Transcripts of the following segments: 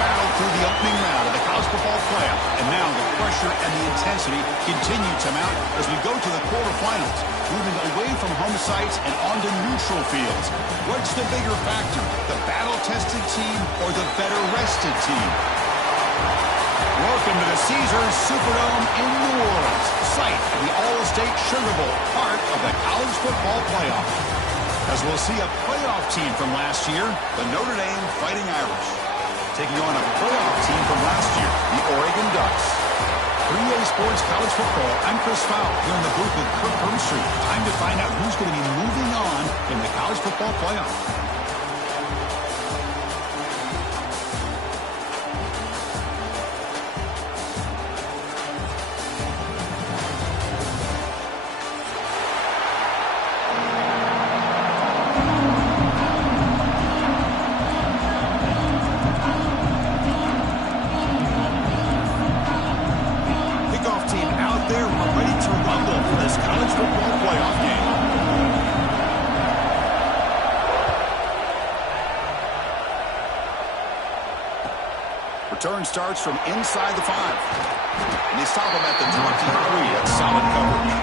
battled through the opening round of the college football playoff, and now the pressure and the intensity continue to mount as we go to the quarterfinals, moving away from home sites and onto neutral fields. What's the bigger factor, the battle-tested team or the better-rested team? Welcome to the Caesars Superdome in New Orleans, site of the All-State Sugar Bowl, part of the college football playoff. As we'll see a playoff team from last year, the Notre Dame Fighting Irish, taking on a playoff team from last year, the Oregon Ducks. For EA Sports College Football, I'm Chris Fowle, here in the booth with Kirk Hermstreet. Time to find out who's going to be moving on in the college football playoff. Return starts from inside the 5. And they stop him at the 23. That's solid coverage.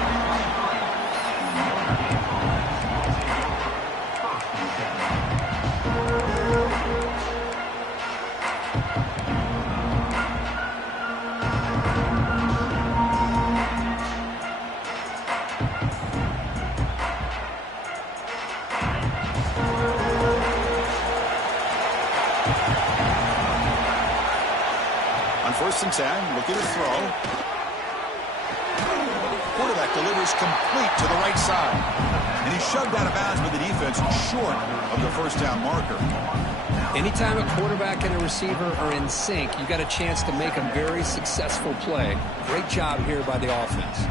First and 10, look at his throw. Quarterback delivers complete to the right side. And he's shoved out of bounds with the defense short of the first down marker. Anytime a quarterback and a receiver are in sync, you got a chance to make a very successful play. Great job here by the offense.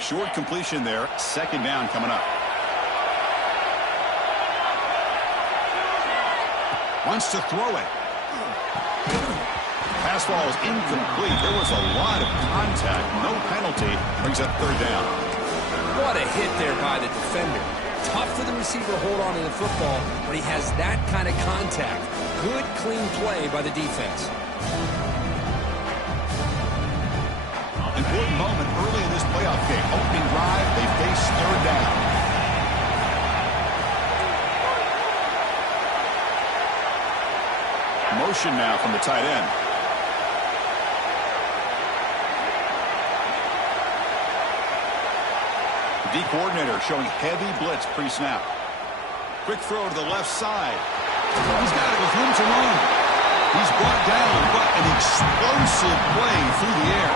Short completion there. Second down coming up. Wants to throw it. Pass ball is incomplete. There was a lot of contact. No penalty. Brings up third down. What a hit there by the defender. Tough for the receiver to hold on to the football, but he has that kind of contact. Good, clean play by the defense. Important moment early in this playoff game. Opening drive, they face third down. Motion now from the tight end. The D coordinator showing heavy blitz pre-snap. Quick throw to the left side. He's got it with room to run. He's brought down, but an explosive play through the air.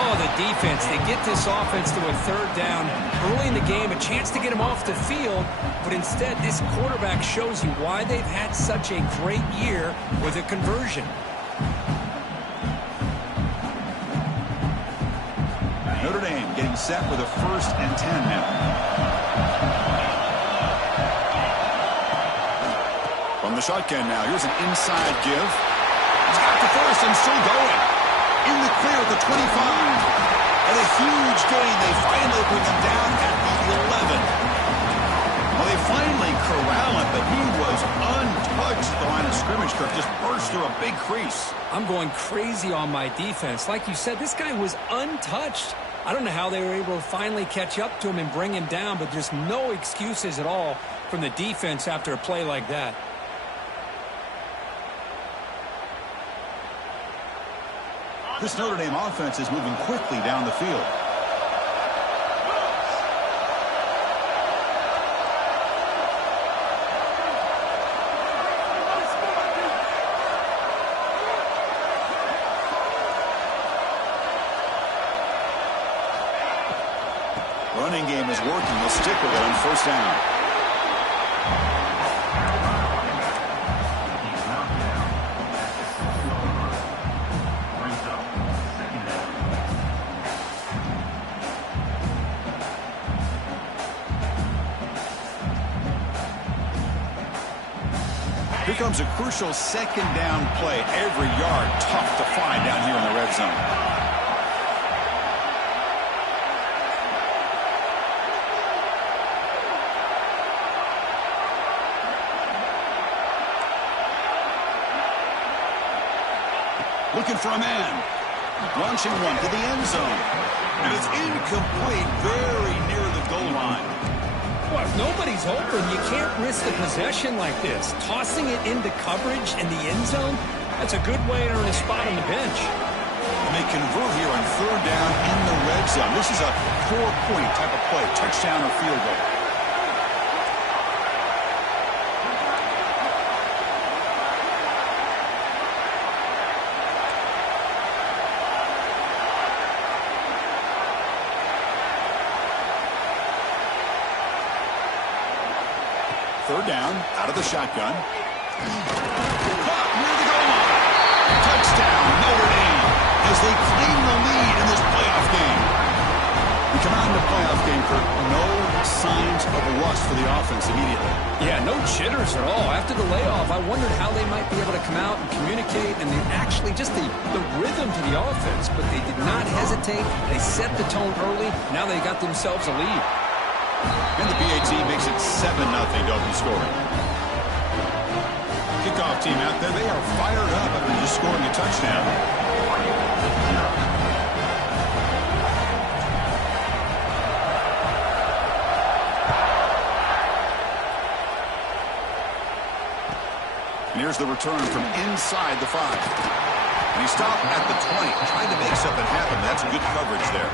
Oh, the defense, they get this offense to a third down early in the game, a chance to get him off the field, but instead this quarterback shows you why they've had such a great year with a conversion. Notre Dame getting set with a 1st and 10 now. From the shotgun now, here's an inside give. He's got the first and still going. In the clear at the 25. And a huge gain. They finally bring him down at the 11. Well, they finally corral him, but he was untouched at the line of scrimmage. Kirk just burst through a big crease. I'm going crazy on my defense. Like you said, this guy was untouched. I don't know how they were able to finally catch up to him and bring him down, but there's no excuses at all from the defense after a play like that. This Notre Dame offense is moving quickly down the field. Running game is working. They'll stick with it on first down. Here comes a crucial second down play. Every yard tough to find down here in the red zone. Looking for a man. Launching one to the end zone. And it's incomplete, very near the goal line. Well, if nobody's open, you can't risk the possession like this. Tossing it into coverage in the end zone, that's a good way to earn a spot on the bench. And they convert here on third down in the red zone. This is a 4-point type of play, touchdown or field goal. Third down, out of the shotgun. Caught near the goal line. Touchdown, Notre Dame, as they claim the lead in this playoff game. We come out in the playoff game, Kurt. No signs of a rust for the offense immediately. Yeah, no jitters at all. After the layoff, I wondered how they might be able to come out and communicate, and actually just the rhythm to the offense. But they did not hesitate. They set the tone early. Now they got themselves a lead. And the PAT makes it 7-0 to open scoring. Kickoff team out there, they are fired up after just scoring a touchdown. And here's the return from inside the 5. And he stopped at the 20, trying to make something happen. That's good coverage there.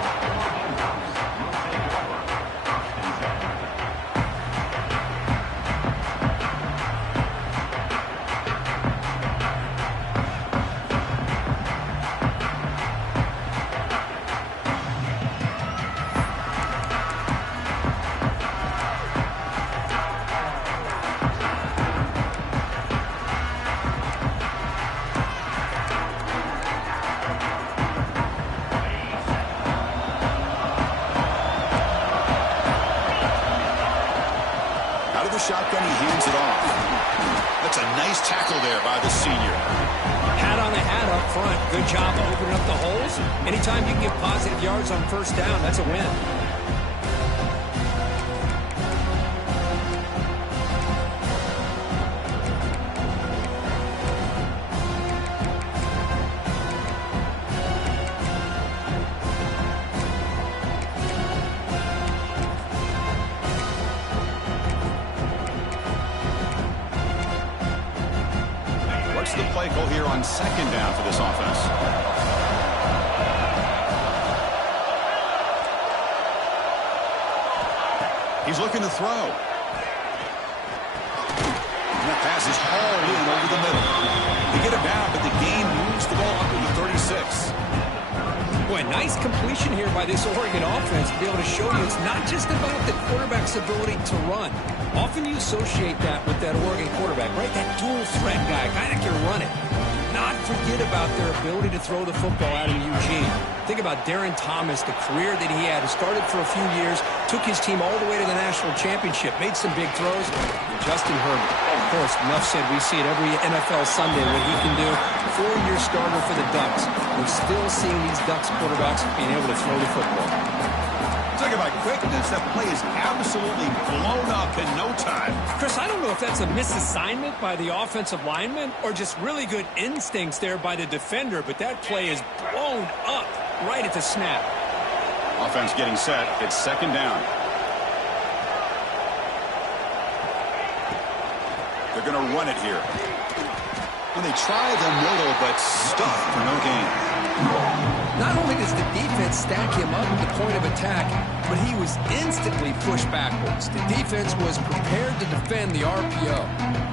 Shotgun, he hands it off. That's a nice tackle there by the senior. Hat on the hat up front. Good job opening up the holes. Anytime you can get positive yards on first down, that's a win. The play call here on second down for this offense. He's looking to throw. And that pass is hauled in over the middle. They get it down, but the game moves the ball up to the 36. Boy, nice completion here by this Oregon offense to be able to show you it's not just about the quarterback's ability to run. Often you associate that with that Oregon quarterback, right? That dual threat guy, guy that can run it. Not forget about their ability to throw the football out in Eugene. Think about Darren Thomas, the career that he had. He started for a few years, took his team all the way to the national championship, made some big throws. And Justin Herbert, of course, enough said, we see it every NFL Sunday what he can do. 4-year starter for the Ducks. We're still seeing these Ducks quarterbacks being able to throw the football. Talk about quickness. That play is absolutely blown up in no time. Chris, I don't know if that's a misassignment by the offensive lineman or just really good instincts there by the defender, but that play is blown up right at the snap. Offense getting set. It's second down. They're going to run it here. When they try the middle, but stuffed for no gain. Not only does the defense stack him up at the point of attack, but he was instantly pushed backwards. The defense was prepared to defend the RPO.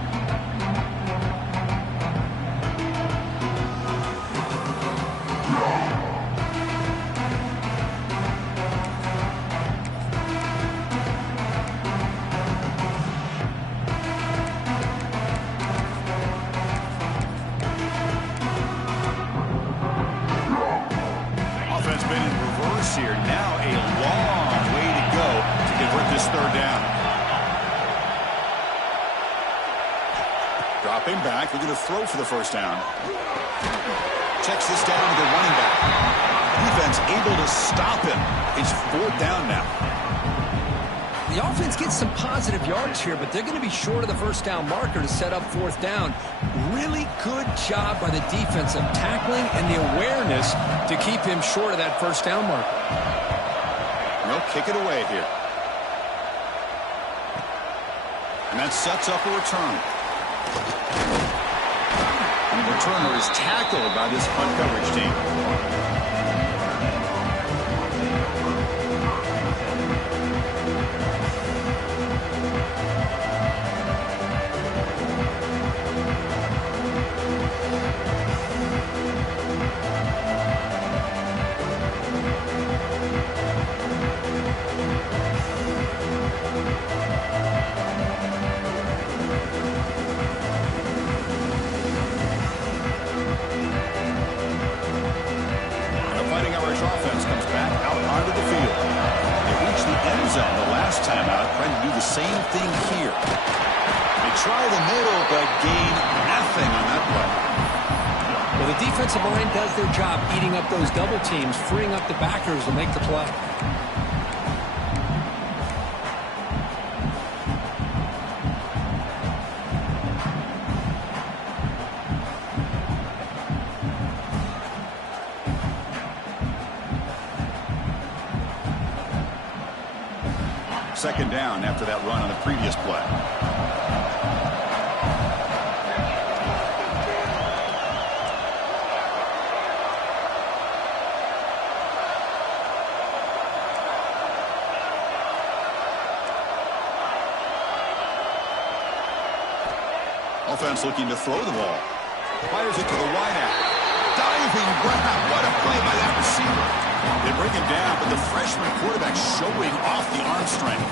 Here. Now a long way to go to convert this third down. Dropping back, looking to throw for the first down. Checks this down to the running back. Defense able to stop him. It's 4th down now. The offense gets some positive yards here, but they're going to be short of the first down marker to set up 4th down. Really good job by the defense of tackling and the awareness to keep him short of that first down marker. They'll kick it away here. And that sets up a return. And the returner is tackled by this punt coverage team. Same thing here. They try the middle, but gain nothing on that play. Well, the defensive line does their job eating up those double teams, freeing up the backers to make the play. Second down after that run on the previous play. Offense looking to throw the ball. Fires it to the wideout. Diving grab. What a play by that receiver. They bring him down, but the freshman quarterback showing off the arm strength.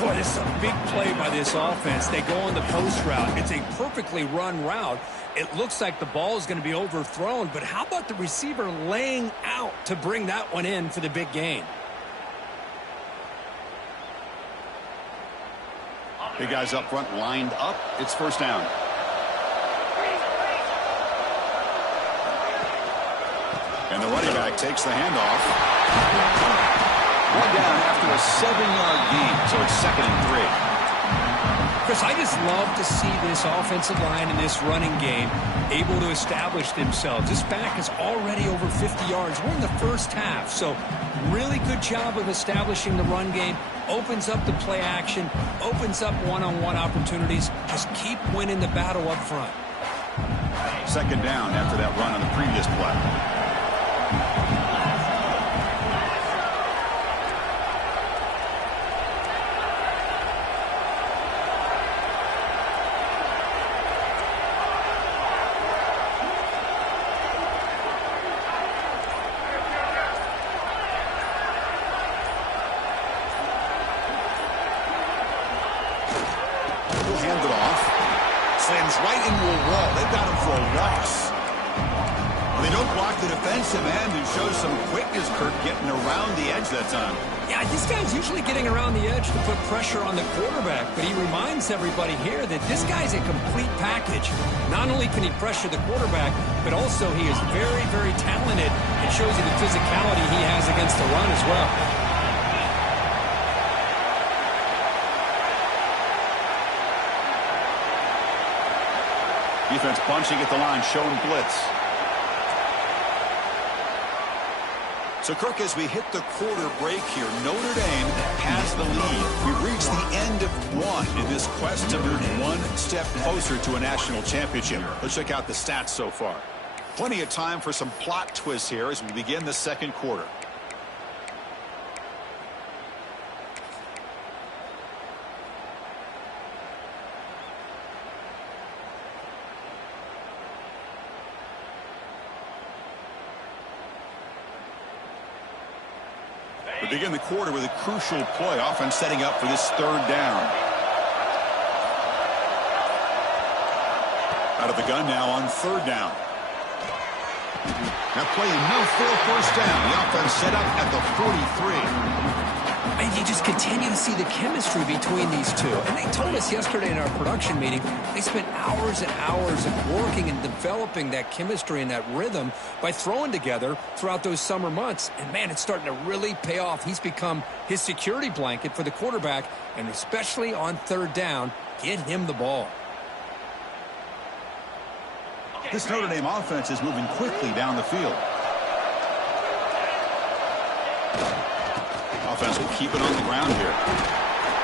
Boy, this is a big play by this offense. They go on the post route. It's a perfectly run route. It looks like the ball is going to be overthrown, but how about the receiver laying out to bring that one in for the big gain? Big guys up front lined up. It's first down. And the running back takes the handoff. One down after a 7-yard gain, so it's 2nd and 3. Chris, I just love to see this offensive line in this running game able to establish themselves. This back is already over 50 yards. We're in the first half, so really good job of establishing the run game. Opens up the play action, opens up one-on-one opportunities. Just keep winning the battle up front. Second down after that run on the previous play. Hand it off. Slams right into a wall. They've got him for a loss. They don't block the defensive end and show some quickness, Kirk, getting around the edge that time. Yeah, this guy's usually getting around the edge to put pressure on the quarterback, but he reminds everybody here that this guy's a complete package. Not only can he pressure the quarterback, but also he is very, very talented. It shows you the physicality he has against the run as well. Defense bunching at the line, showing blitz. So, Kirk, as we hit the quarter break here, Notre Dame has the lead. We've reached the end of one in this quest to move one step closer to a national championship. Let's check out the stats so far. Plenty of time for some plot twists here as we begin the second quarter. We begin the quarter with a crucial play, offense setting up for this third down. Out of the gun now on third down. Now playing no full first down. The offense set up at the 43. He you just continue to see the chemistry between these two. And they told us yesterday in our production meeting, they spent hours and hours of working and developing that chemistry and that rhythm by throwing together throughout those summer months. And, man, it's starting to really pay off. He's become his security blanket for the quarterback, and especially on third down, get him the ball. This Notre Dame offense is moving quickly down the field. Offense will keep it on the ground here.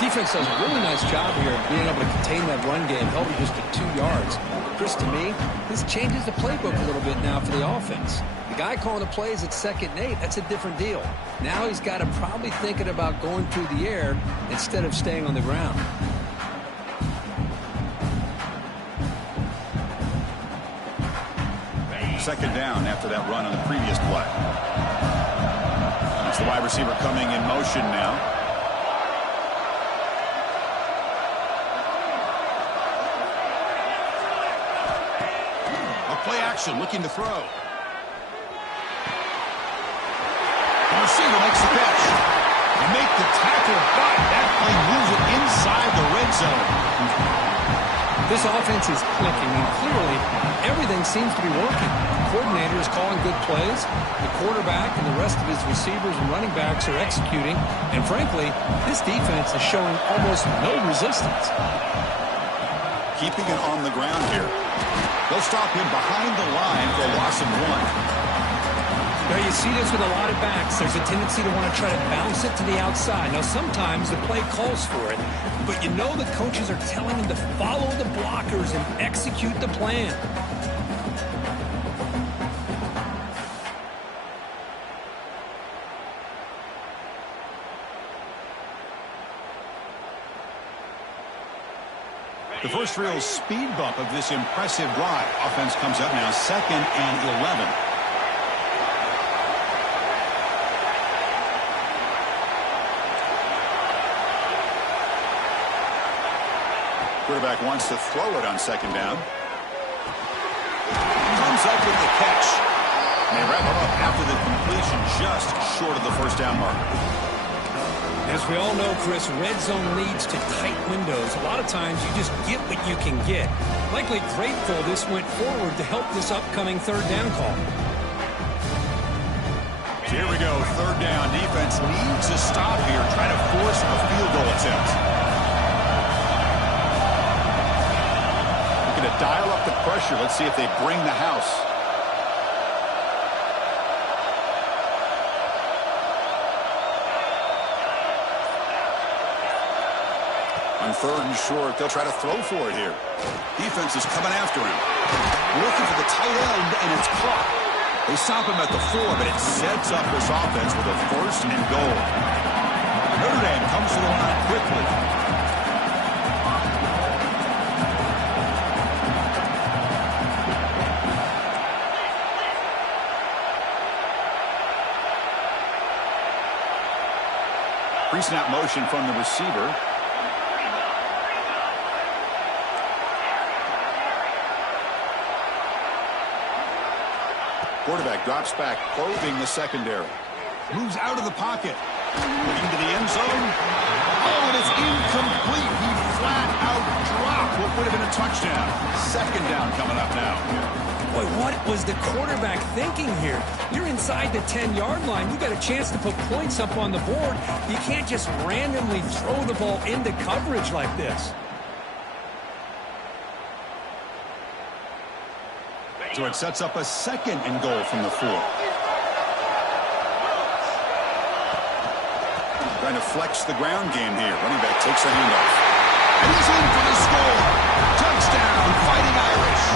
Defense does a really nice job here of being able to contain that run game, held him just to 2 yards. Chris, to me, this changes the playbook a little bit now for the offense. The guy calling the plays at 2nd and 8, that's a different deal. Now he's got to probably thinking about going through the air instead of staying on the ground. Second down after that run on the previous play. It's the wide receiver coming in motion now. A play action looking to throw. The receiver makes the catch. And make the tackle, but that play moves it inside the red zone. This offense is clicking, and clearly everything seems to be working. The coordinator is calling good plays. The quarterback and the rest of his receivers and running backs are executing. And frankly, this defense is showing almost no resistance. Keeping it on the ground here. They'll stop him behind the line for a loss of 1. Now, you see this with a lot of backs. There's a tendency to want to try to bounce it to the outside. Now, sometimes the play calls for it, but you know the coaches are telling him to follow the blockers and execute the plan. The first real speed bump of this impressive drive. Offense comes up now 2nd and 11. Quarterback wants to throw it on 2nd down. Comes up with the catch. And they wrap him up after the completion just short of the first down marker. As we all know, Chris, red zone leads to tight windows. A lot of times you just get what you can get. Likely grateful this went forward to help this upcoming third down call. So here we go, third down. Defense needs a stop here, trying to force a field goal attempt. Looking to dial up the pressure. Let's see if they bring the house. On 3rd and short, they'll try to throw for it here. Defense is coming after him. Looking for the tight end, and it's caught. They stop him at the 4, but it sets up this offense with a 1st and goal. Notre Dame comes to the line quickly. Pre-snap motion from the receiver. Quarterback drops back, probing the secondary. Moves out of the pocket. Looking to the end zone. Oh, and it's incomplete. He flat out dropped what would have been a touchdown. 2nd down coming up now. Boy, what was the quarterback thinking here? You're inside the 10-yard line. You got a chance to put points up on the board. You can't just randomly throw the ball into coverage like this. So it sets up a 2nd and goal from the 4. Trying to flex the ground game here. Running back takes the handoff. And he's in for the score. Touchdown, Fighting Irish.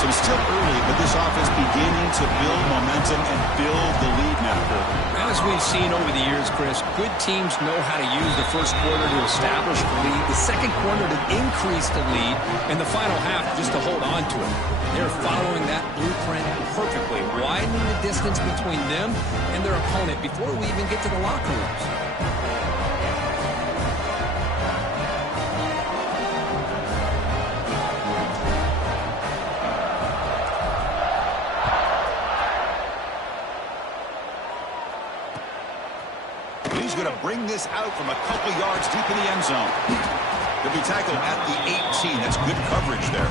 So it's still early, but this offense beginning to build momentum and build the lead now. As we've seen over the years, Chris, good teams know how to use the first quarter to establish the lead, the second quarter to increase the lead, and the final half just to hold on to it. They're following that blueprint perfectly, widening the distance between them and their opponent before we even get to the locker rooms. He's going to bring swing this out from a couple yards deep in the end zone. He'll be tackled at the 18. That's good coverage there.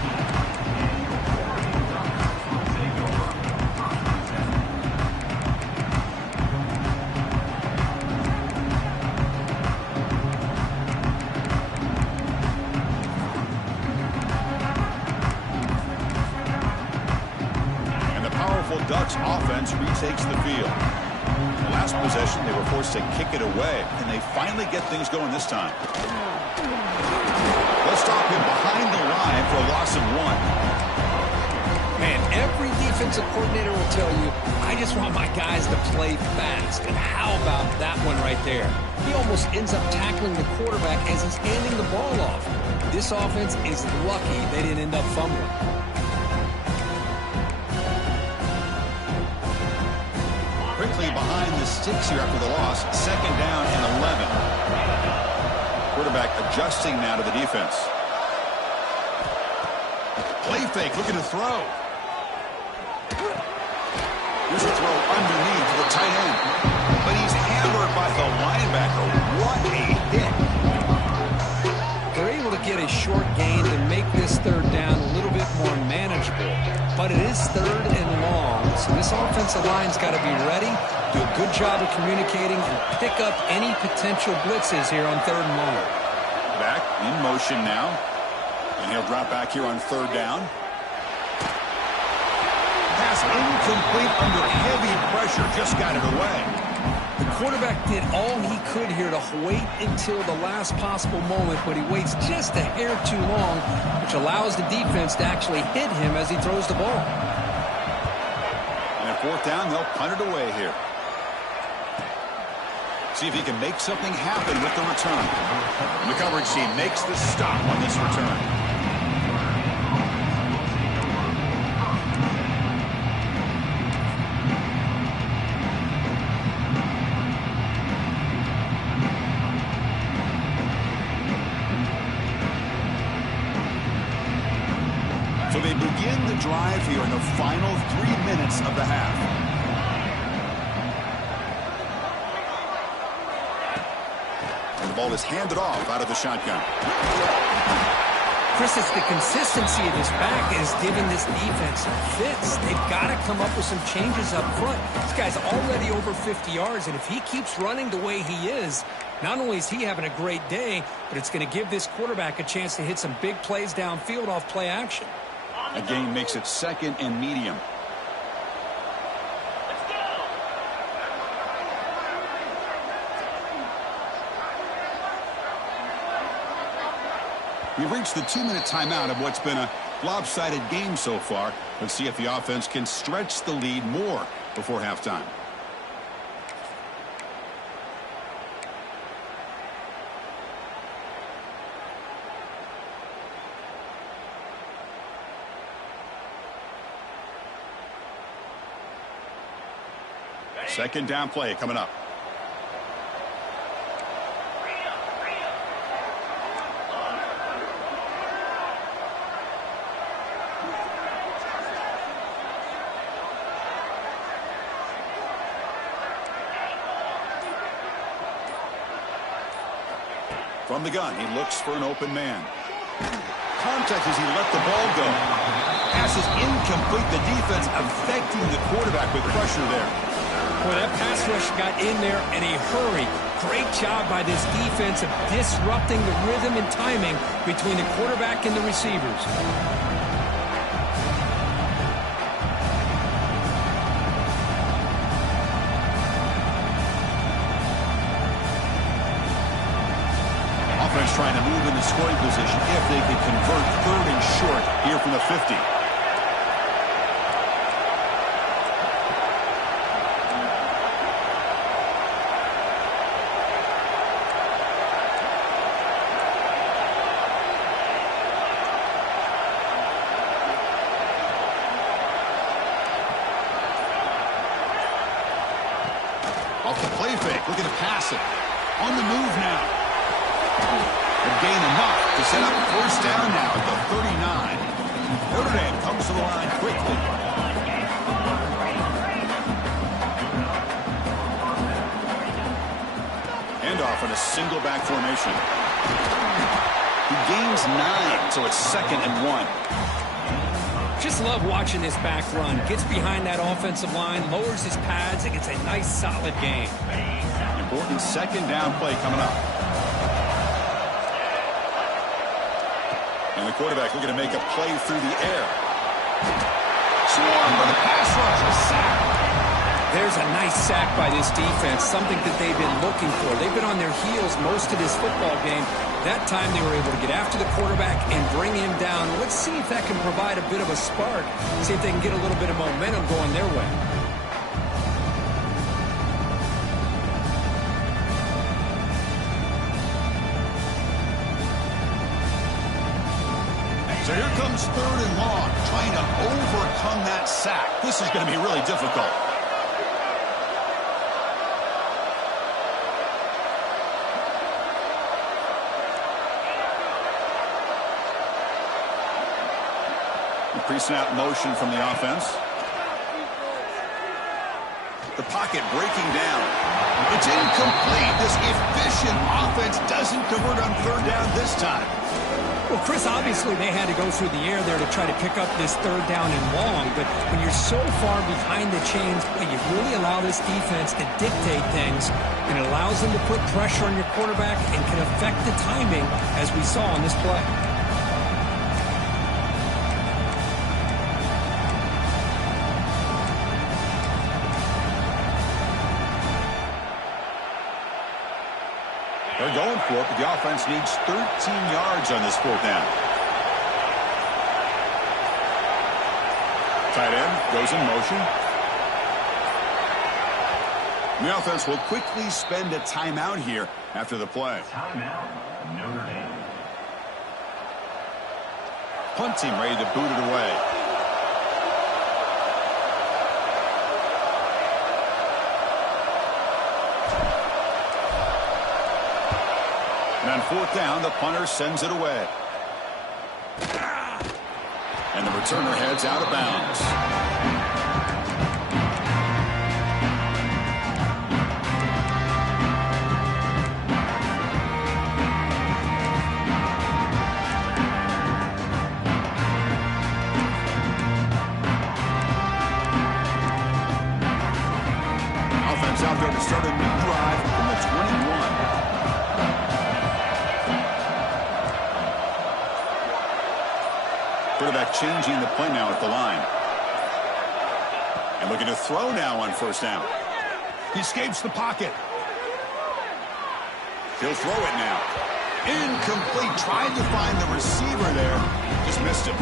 Ducks offense retakes the field. The last possession, they were forced to kick it away. Can they finally get things going this time? They'll stop him behind the line for a loss of 1. Man, every defensive coordinator will tell you, I just want my guys to play fast. And how about that one right there? He almost ends up tackling the quarterback as he's handing the ball off. This offense is lucky they didn't end up fumbling. Quickly behind the sticks here after the loss. 2nd down and 11. Quarterback adjusting now to the defense. Play fake, looking to throw. Here's a throw underneath to the tight end. But he's hammered by the linebacker. What a hit. They're able to get a short gain and make this 3rd down a little bit more manageable. But it is 3rd and long, so this offensive line's got to be ready, do a good job of communicating, and pick up any potential blitzes here on 3rd and long. Back in motion now. And he'll drop back here on 3rd down. Pass incomplete under heavy pressure. Just got it away. The quarterback did all he could here to wait until the last possible moment, but he waits just a hair too long, which allows the defense to actually hit him as he throws the ball. And at 4th down, they'll punt it away here. See if he can make something happen with the return. The coverage team makes the stop on this return. So they begin the drive here in the final 3 minutes of the half. And the ball is handed off out of the shotgun. Chris, it's the consistency of his back is giving this defense fits. They've got to come up with some changes up front. This guy's already over 50 yards, and if he keeps running the way he is, not only is he having a great day, but it's going to give this quarterback a chance to hit some big plays downfield off play action. A gain makes it 2nd and medium. We've reached the 2-minute timeout of what's been a lopsided game so far. Let's see if the offense can stretch the lead more before halftime. Second down play coming up. From the gun, he looks for an open man. Contact as he let the ball go. Pass is incomplete. The defense affecting the quarterback with pressure there. Boy, that pass rush got in there in a hurry. Great job by this defense of disrupting the rhythm and timing between the quarterback and the receivers. Offense trying to move in the scoring position if they could convert 3rd and short here from the 50. Off the play fake, looking to pass it. On the move now. A gain enough to set up 1st down now at the 39. Notre Dame comes to the line quickly. Handoff, and single back formation. He gains 9, so it's 2nd and 1. Just love watching this back run. Gets behind that offensive line, lowers his pads, and gets a nice, solid gain. Important 2nd down play coming up. And the quarterback looking to make a play through the air. Swarm for the pass rush, a sack. There's a nice sack by this defense, something that they've been looking for. They've been on their heels most of this football game. That time they were able to get after the quarterback and bring him down. Let's see if that can provide a bit of a spark, see if they can get a little bit of momentum going their way. So here comes 3rd and long, trying to overcome that sack. This is going to be really difficult. Pre-snap motion from the offense. The pocket breaking down. It's incomplete. This efficient offense doesn't convert on 3rd down this time. Well, Chris, obviously they had to go through the air there to try to pick up this 3rd down and long, but when you're so far behind the chains, you really allow this defense to dictate things, and it allows them to put pressure on your quarterback and can affect the timing, as we saw on this play. They're going for it, but the offense needs 13 yards on this 4th down. Tight end goes in motion. And the offense will quickly spend a timeout here after the play. Timeout, Notre Dame. Punt team ready to boot it away. And on 4th down, the punter sends it away. And the returner heads out of bounds. Offense out there to start a new drive from the 21. Quarterback changing the play now at the line. And looking to throw now on 1st down. He escapes the pocket. He'll throw it now. Incomplete. Tried to find the receiver there. Just missed him.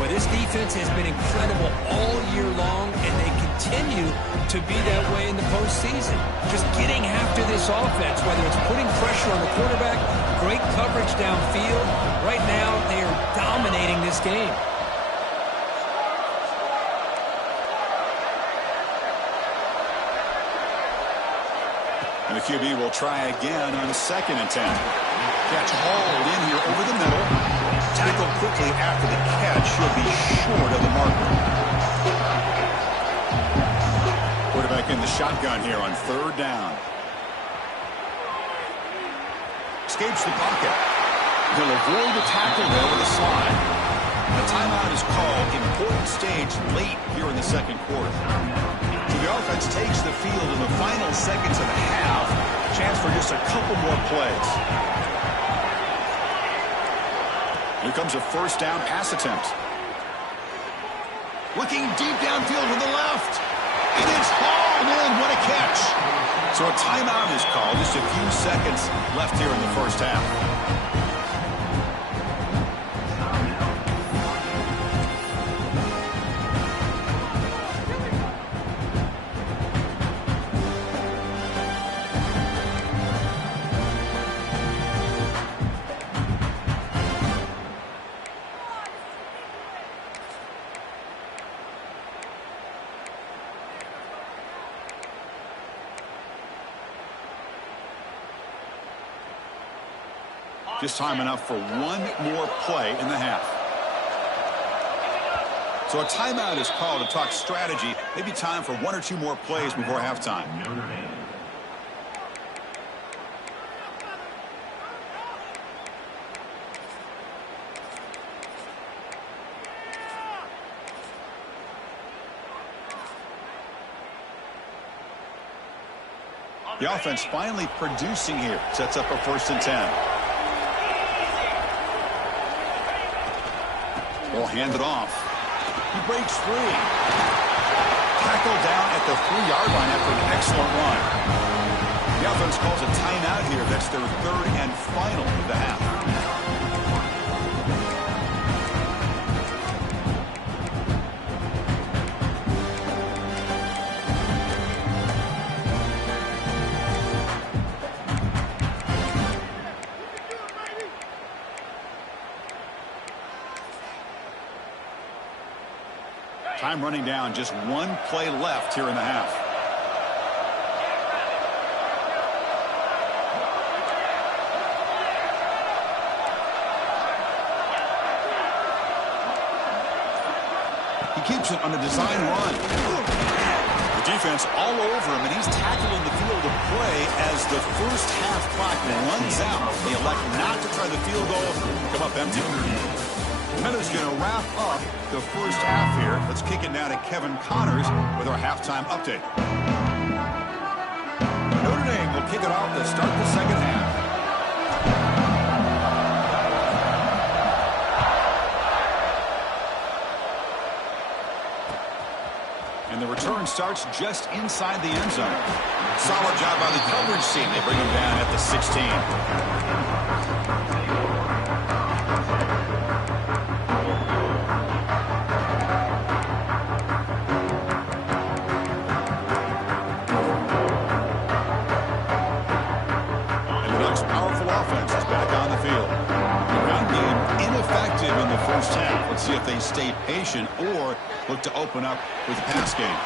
Well, this defense has been incredible all year long, and they continue to be that way in the postseason. Just getting after this offense, whether it's putting pressure on the quarterback, great coverage downfield. Right now, they are dominating this game. And the QB will try again on 2nd and 10. Catch hauled in here over the middle. Tackled quickly after the catch. He'll be short of the marker. Quarterback in the shotgun here on 3rd down. Escapes the pocket. He'll avoid the tackle there with a slide. A timeout is called. Important stage late here in the 2nd quarter. So the offense takes the field in the final seconds of the half. Chance for just a couple more plays. Here comes a 1st down pass attempt. Looking deep downfield to the left. And it's hauled in. What a catch. So a timeout is called. Just a few seconds left here in the 1st half. Just time enough for one more play in the half. So a timeout is called to talk strategy. Maybe time for 1 or 2 more plays before halftime. The offense finally producing here. Sets up a 1st and 10. They'll hand it off. He breaks free. Tackled down at the 3-yard line after an excellent run. The offense calls a timeout here. That's their 3rd and final of the half. Time running down, just 1 play left here in the half. He keeps it on a design run. The defense all over him, and he's tackling the field of play as the first half clock runs out. They elect not to try the field goal, come up empty. Minutes going to wrap up the first half here. Let's kick it now to Kevin Connors with our halftime update. Notre Dame will kick it off to start the second half. And the return starts just inside the end zone. Solid job by the coverage team. They bring him down at the 16. Let's see if they stay patient or look to open up with the pass game.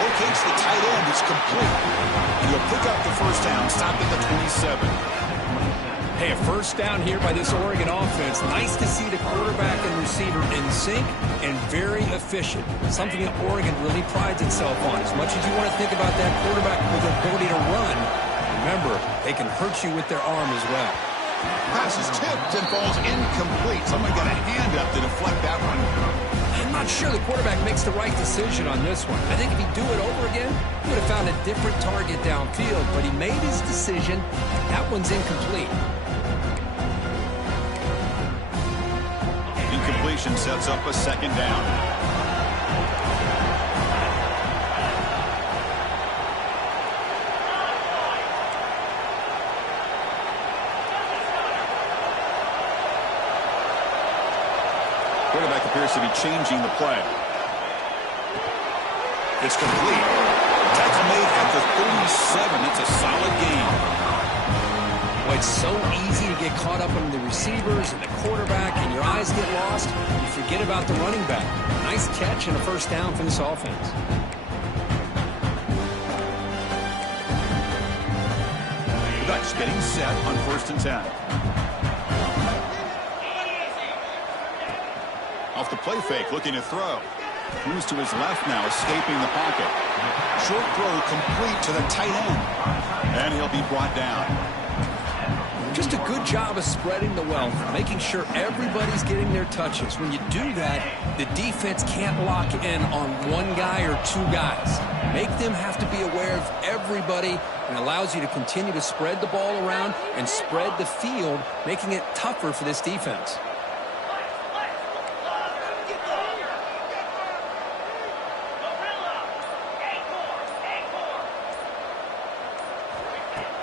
Locates the tight end. It's complete. And he'll pick up the first down. Stopped at the 27. Hey, a first down here by this Oregon offense. Nice to see the quarterback and receiver in sync and very efficient. Something that Oregon really prides itself on. As much as you want to think about that quarterback with their ability to run, remember, they can hurt you with their arm as well. Pass is tipped and falls incomplete. Someone got a hand up to deflect that one. I'm not sure the quarterback makes the right decision on this one. I think if he'd do it over again, he would have found a different target downfield, but he made his decision. That one's incomplete. Incompletion sets up a second down. Quarterback appears to be changing the play. It's complete. Tackle made at the 37. It's a solid gain. Well, it's so easy to get caught up on the receivers and the quarterback, and your eyes get lost. You forget about the running back. Nice catch and a first down for this offense. The Ducks getting set on 1st and 10. Off the play fake, looking to throw. Moves to his left now, escaping the pocket. Short throw complete to the tight end. And he'll be brought down. Just a good job of spreading the wealth, making sure everybody's getting their touches. When you do that, the defense can't lock in on one guy or two guys. Make them have to be aware of everybody, and allows you to continue to spread the ball around and spread the field, making it tougher for this defense.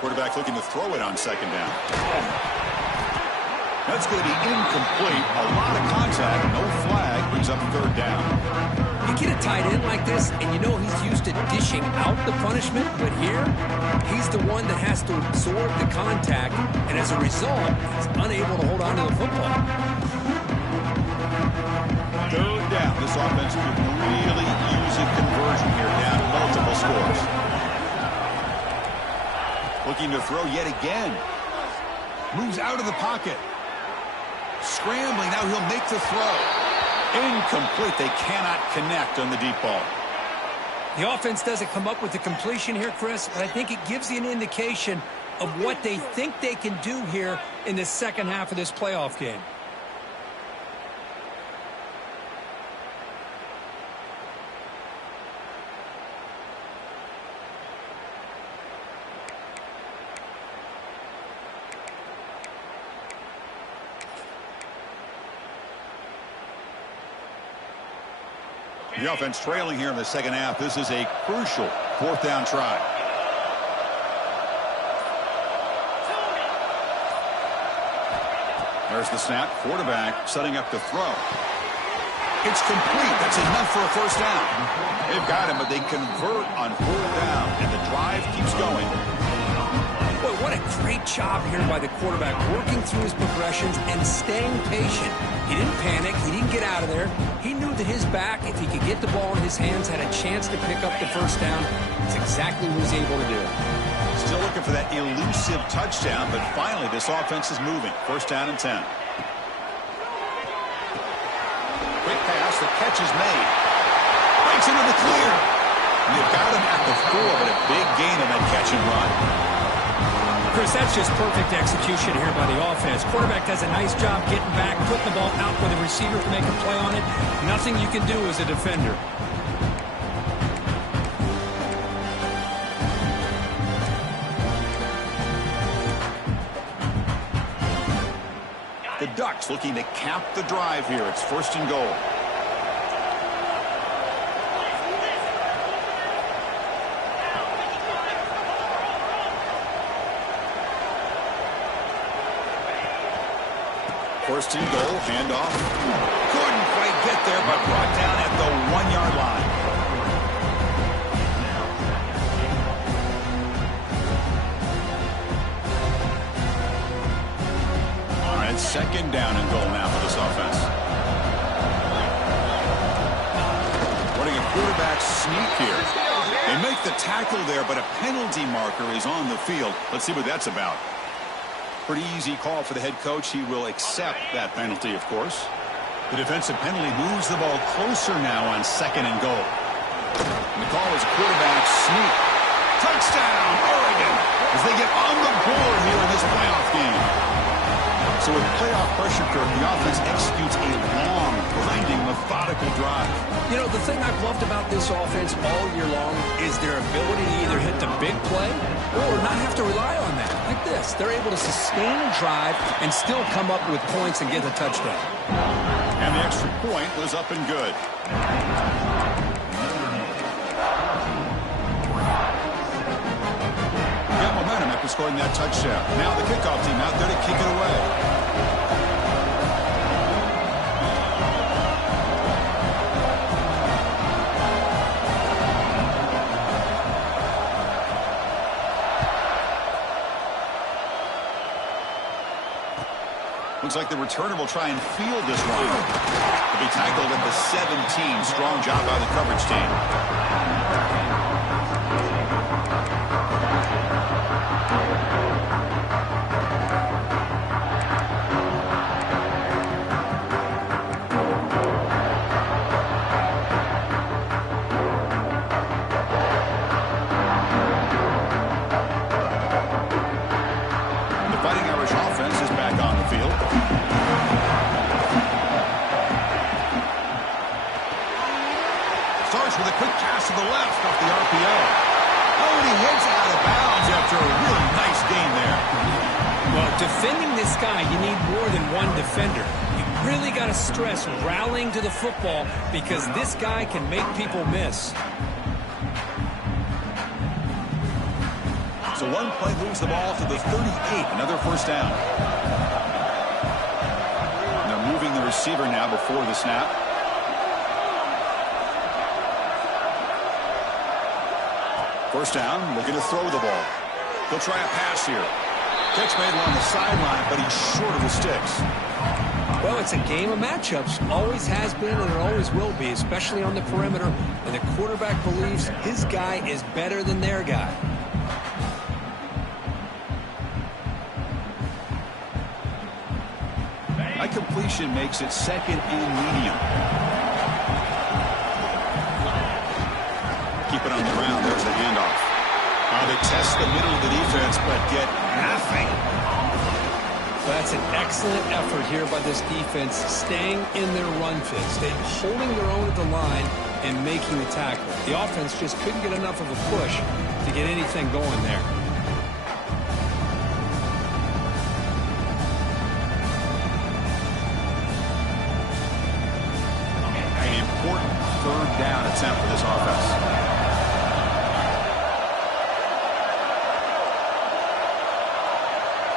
Quarterback looking to throw it on second down. That's going to be incomplete. A lot of contact, no flag, brings up 3rd down. You get a tight end like this, and you know he's used to dishing out the punishment, but here, he's the one that has to absorb the contact, and as a result, he's unable to hold on to the football. 3rd down. This offense could really use a conversion here, down multiple scores. Looking to throw yet again. Moves out of the pocket. Scrambling, now he'll make the throw. Incomplete, they cannot connect on the deep ball. The offense doesn't come up with the completion here, Chris, but I think it gives you an indication of what they think they can do here in the second half of this playoff game. The offense trailing here in the second half. This is a crucial fourth down try. There's the snap. Quarterback setting up to throw. It's complete. That's enough for a first down. They've got him, but they convert on fourth down, and the drive keeps going. Boy, what a great job here by the quarterback, working through his progressions and staying patient. He didn't panic. He didn't get out of there. He knew that his back, if he could get the ball in his hands, had a chance to pick up the first down. It's exactly what he was able to do. Still looking for that elusive touchdown, but finally this offense is moving. First down and 10. Quick pass, the catch is made. Breaks into the clear. And they've got him at the 4, but a big gain on that catch and run. Chris, that's just perfect execution here by the offense. Quarterback does a nice job getting back, putting the ball out where the receiver can make a play on it. Nothing you can do as a defender. The Ducks looking to cap the drive here. It's first and goal. First and goal, handoff. Couldn't quite get there, but brought down at the 1-yard line. All right, second down and goal now for this offense. Running a quarterback sneak here. They make the tackle there, but a penalty marker is on the field. Let's see what that's about. Pretty easy call for the head coach. He will accept that penalty, of course. The defensive penalty moves the ball closer now on second and goal. And the call is a quarterback sneak. Touchdown, Oregon, as they get on the board here in this playoff game. So with playoff pressure curve, the offense executes a long, grinding, methodical drive. You know, the thing I've loved about this offense all year long is their ability to either hit the big play or not have to rely on that. Like this, they're able to sustain a drive and still come up with points and get a touchdown. And the extra point was up and good. Got momentum after scoring that touchdown. Now the kickoff team out there to kick it away. Looks like the returner will try and field this one. He'll be tackled at the 17. Strong job by the coverage team. With a quick pass to the left off the RPO. Oh, and he hits out of bounds after a really nice gain there. Well, defending this guy, you need more than one defender. You really got to stress rallying to the football because this guy can make people miss. So one play moves the ball to the 38. Another first down. And they're moving the receiver now before the snap. First down, looking to throw the ball. He'll try a pass here. Catch made along the sideline, but he's short of the sticks. Well, it's a game of matchups. Always has been and it always will be, especially on the perimeter. And the quarterback believes his guy is better than their guy. That completion makes it second and medium. Keep it on the ground. There's the handoff. They test the middle of the defense, but get nothing. That's an excellent effort here by this defense, staying in their run fits. They're holding their own at the line and making the tackle. The offense just couldn't get enough of a push to get anything going there. An important third down attempt for this offense.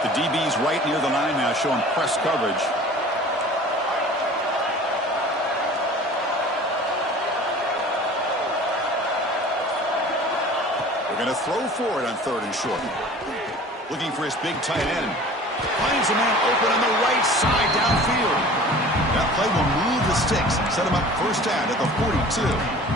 The DB's right near the line now, showing press coverage. We're going to throw for it on third and short. Looking for his big tight end. Finds a man open on the right side downfield. That play will move the sticks. Set him up first down at the 42.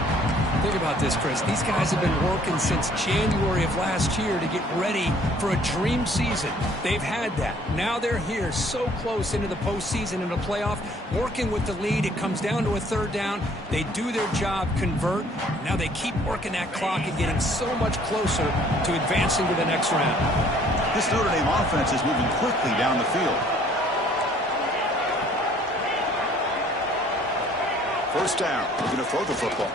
Think about this, Chris. These guys have been working since January of last year to get ready for a dream season. They've had that. Now they're here so close into the postseason and the playoff, working with the lead. It comes down to a third down. They do their job, convert. Now they keep working that clock and getting so much closer to advancing to the next round. This Notre Dame offense is moving quickly down the field. First down. We're going to throw the football.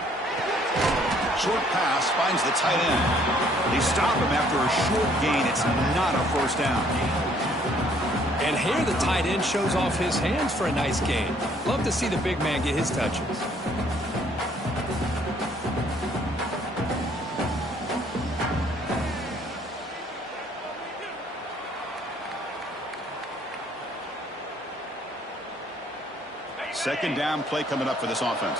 Short pass finds the tight end. They stop him after a short gain. It's not a first down. And here the tight end shows off his hands for a nice gain. Love to see the big man get his touches. Second down play coming up for this offense.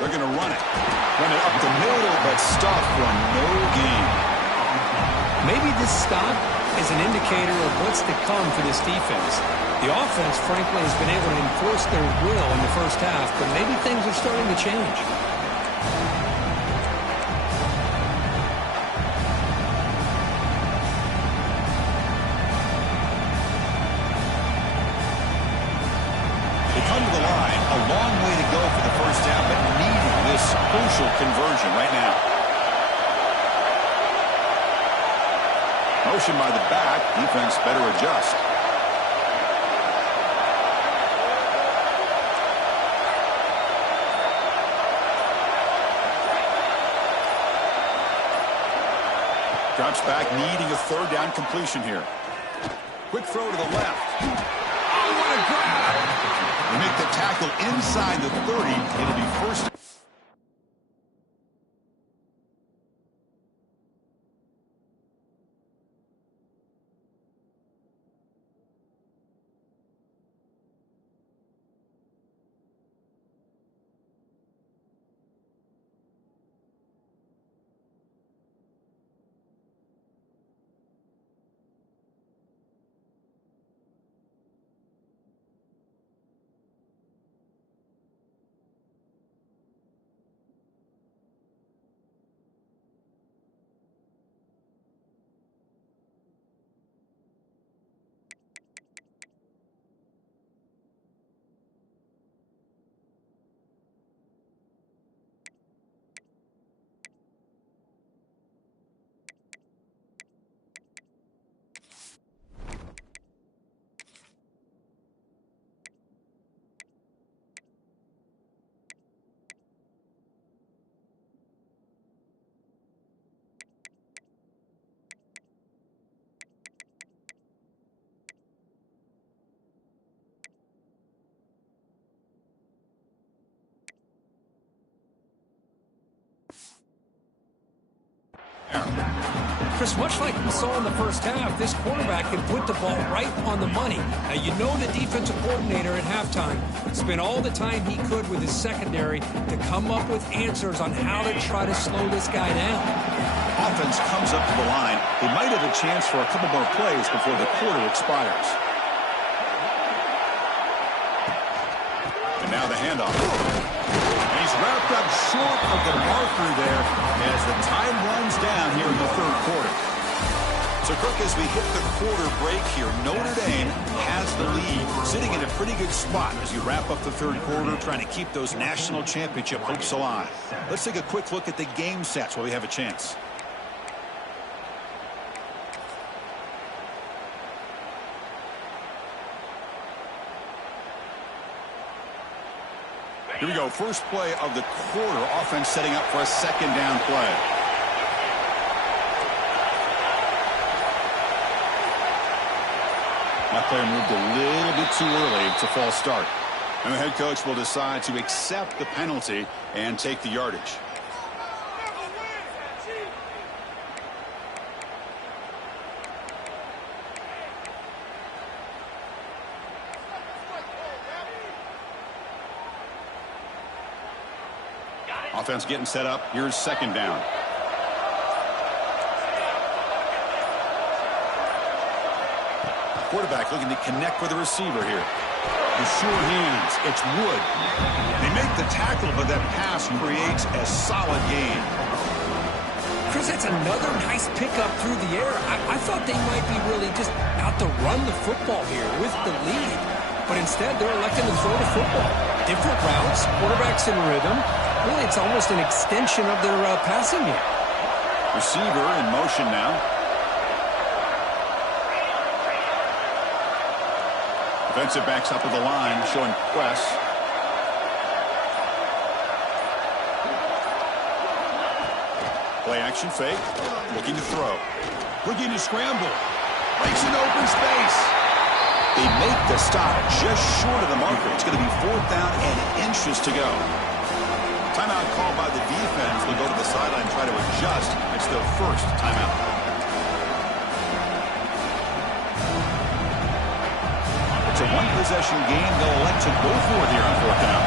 They're going to run it. Run it up the middle, but stop for no gain. Maybe this stop is an indicator of what's to come for this defense. The offense, frankly, has been able to enforce their will in the first half, but maybe things are starting to change. They come to the line, a long way to go for the first down, but needing this crucial conversion right now. Motion by the back, defense better adjust. Drops back, needing a third down completion here. Quick throw to the left. Oh, what a grab! They make the tackle inside the 30. It'll be first. Chris, much like we saw in the first half, this quarterback can put the ball right on the money. Now, you know the defensive coordinator at halftime spent all the time he could with his secondary to come up with answers on how to try to slow this guy down. Offense comes up to the line. They might have a chance for a couple more plays before the quarter expires. And now the handoff. And he's wrapped up short of the marker there as the time runs down here in the third quarter. So, Kirk, as we hit the quarter break here, Notre Dame has the lead, sitting in a pretty good spot as you wrap up the third quarter, trying to keep those national championship hopes alive. Let's take a quick look at the game sets while we have a chance. Here we go. First play of the quarter. Offense setting up for a second down play. That player moved a little bit too early. It's a false start. And the head coach will decide to accept the penalty and take the yardage. Offense getting set up. Here's second down. Quarterback looking to connect with the receiver here. With sure hands, it's Wood. They make the tackle, but that pass creates a solid gain. Chris, that's another nice pickup through the air. I thought they might be really just out to run the football here with the lead. But instead, they're electing to throw the football. Different routes, quarterbacks in rhythm. Really, it's almost an extension of their passing game. Receiver in motion now. Defensive backs up with the line, showing press. Play action fake. Looking to throw. Looking to scramble. Breaks an open space. They make the stop just short of the marker. It's going to be 4th down and inches to go. Timeout called by the defense. They'll go to the sideline and try to adjust. It's their first timeout. It's a one-possession game. They'll elect to go for it here on 4th down.